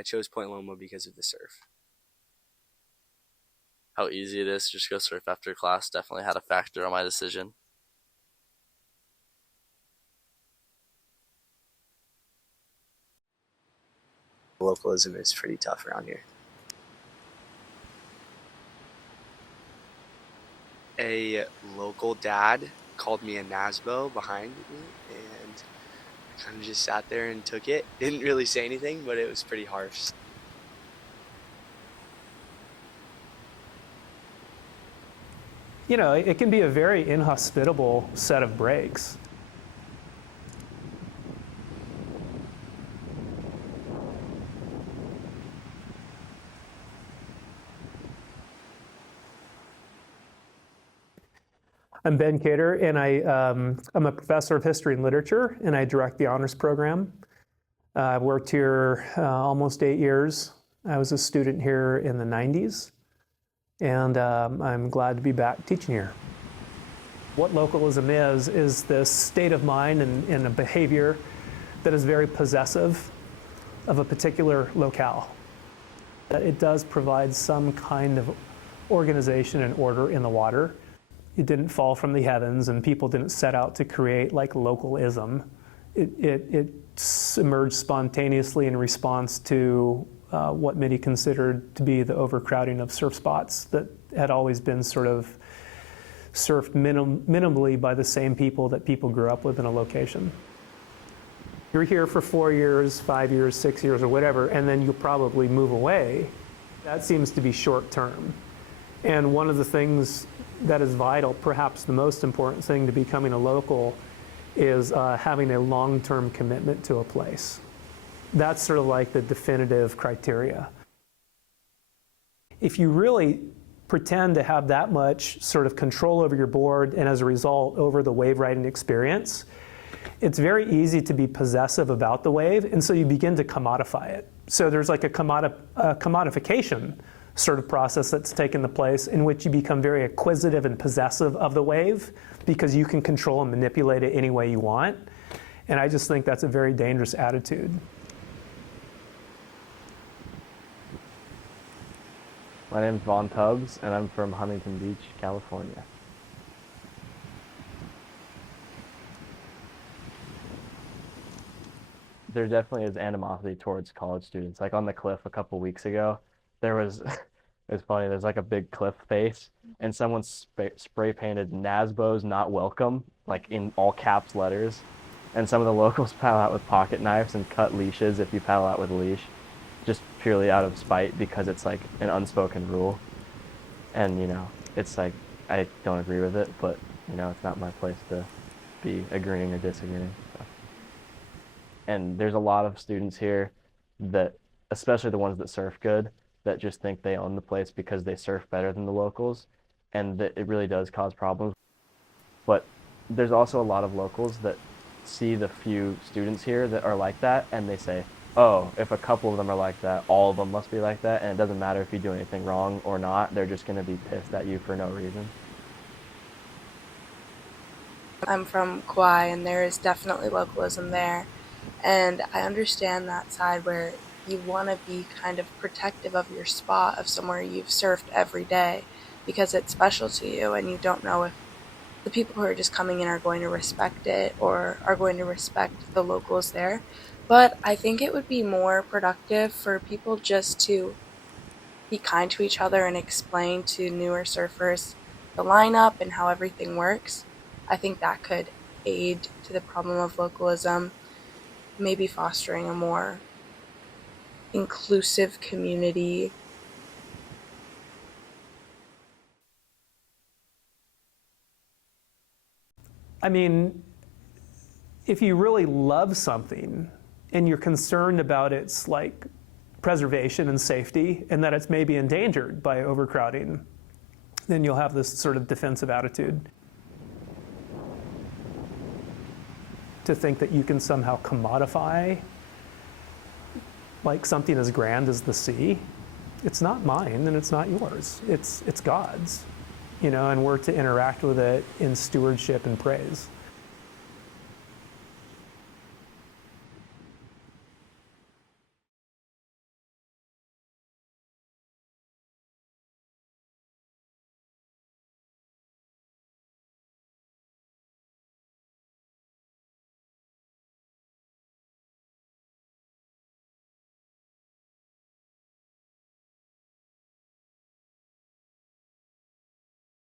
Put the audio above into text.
I chose Point Loma because of the surf. How easy it is to just go surf after class definitely had a factor on my decision. Localism is pretty tough around here. A local dad called me a Nazbo behind me, and I kind of just sat there and took it. Didn't really say anything, but it was pretty harsh. You know, it can be a very inhospitable set of breaks. I'm Ben Cater, and I'm a professor of history and literature, and I direct the honors program. I've worked here almost 8 years. I was a student here in the 90s, and I'm glad to be back teaching here. What localism is this state of mind and a behavior that is very possessive of a particular locale. It does provide some kind of organization and order in the water. It didn't fall from the heavens, and people didn't set out to create like localism. It emerged spontaneously in response to what many considered to be the overcrowding of surf spots that had always been sort of surfed minimally by the same people that people grew up with in a location. You're here for 4 years, 5 years, 6 years, or whatever, and then you'll probably move away. That seems to be short term. And one of the things that is vital, perhaps the most important thing to becoming a local, is having a long-term commitment to a place. That's sort of like the definitive criteria. If you really pretend to have that much sort of control over your board and as a result over the wave riding experience, it's very easy to be possessive about the wave, and so you begin to commodify it. So there's like a commodification sort of process that's taken the place in which you become very acquisitive and possessive of the wave because you can control and manipulate it any way you want. And I just think that's a very dangerous attitude. My name's Vaughn Tubbs, and I'm from Huntington Beach, California. There definitely is animosity towards college students. Like on the cliff a couple weeks ago, there was, it's funny, there's like a big cliff face, and someone spray painted Nazbos not welcome, like in all caps letters. And some of the locals paddle out with pocket knives and cut leashes if you paddle out with a leash, just purely out of spite because it's like an unspoken rule. And, you know, it's like, I don't agree with it, but, you know, it's not my place to be agreeing or disagreeing. So. And there's a lot of students here that, especially the ones that surf good, that just think they own the place because they surf better than the locals, and that it really does cause problems. But there's also a lot of locals that see the few students here that are like that, and they say, oh, if a couple of them are like that, all of them must be like that, and it doesn't matter if you do anything wrong or not, they're just going to be pissed at you for no reason. I'm from Kauai, and there is definitely localism there. And I understand that side where you want to be kind of protective of your spot, of somewhere you've surfed every day, because it's special to you, and you don't know if the people who are just coming in are going to respect it or are going to respect the locals there. But I think it would be more productive for people just to be kind to each other and explain to newer surfers the lineup and how everything works. I think that could aid to the problem of localism, maybe fostering a more inclusive community. I mean, if you really love something and you're concerned about its like preservation and safety and that it's maybe endangered by overcrowding, then you'll have this sort of defensive attitude. To think that you can somehow commodify like something as grand as the sea, it's not mine and it's not yours. It's God's, you know, and we're to interact with it in stewardship and praise.